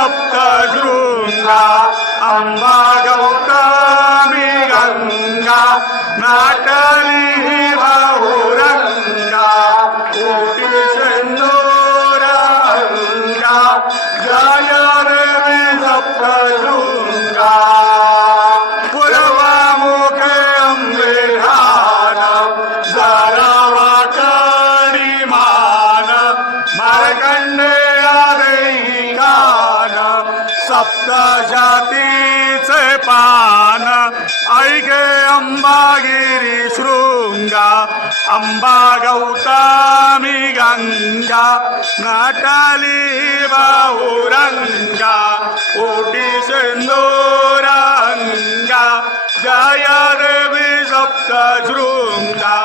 सप्तशृंगा अंबा गौतमी गंगा नाटली बहुरंगा कोटी सिंदूरंगा जय देवी सप्तशृंगा पूर्वमुखे अंबे ध्यान जरावाकरी मान मार्कंडेय दैकान सप्तशतीचे पान ऐके अंबागिरी शृंगा अंबा गौतमी गंगा नाटली बहुरंगा कोटी सिंदूरंगा जय देवी सप्तशृंगा